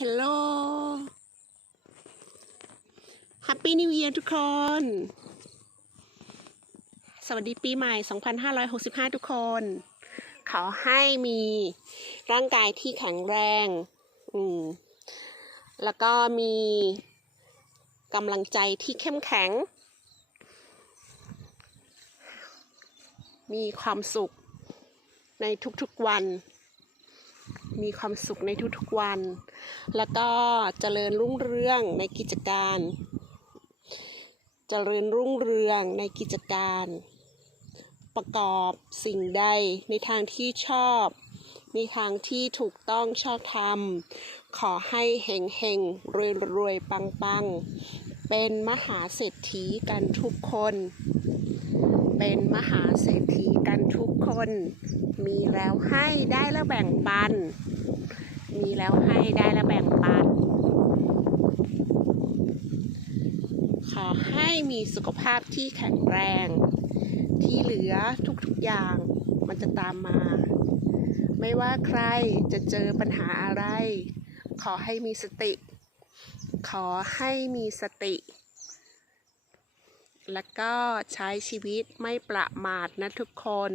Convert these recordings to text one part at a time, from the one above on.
Hello Happy New Year ทุกคน สวัสดีปีใหม่ 2565 ทุกคน ขอให้มีร่างกายที่แข็งแรง อืม แล้วก็มีกำลังใจที่เข้มแข็ง มีความสุขในทุกๆวัน มีความสุขในทุกๆวัน แล้วก็เจริญรุ่งเรืองในกิจการ เจริญรุ่งเรืองในกิจการ ประกอบสิ่งใดในทางที่ชอบ ในทางที่ถูกต้องชอบธรรม ขอให้เฮงเฮงรวยรวยปังปังเป็นมหาเศรษฐีกันทุกคน เป็นมหาเศรษฐีกันทุกคน มีแล้วให้ได้แล้วแบ่งปัน มีแล้วให้ได้แล้วแบ่งปัน ขอให้มีสุขภาพที่แข็งแรง ที่เหลือทุกๆอย่างมันจะตามมา ไม่ว่าใครจะเจอปัญหาอะไร ขอให้มีสติ ขอให้มีสติ แล้วก็ใช้ชีวิตไม่ประมาทนะทุกคน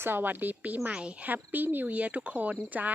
สวัสดีปีใหม่แฮปปี้นิว e ย r ทุกคนจ้า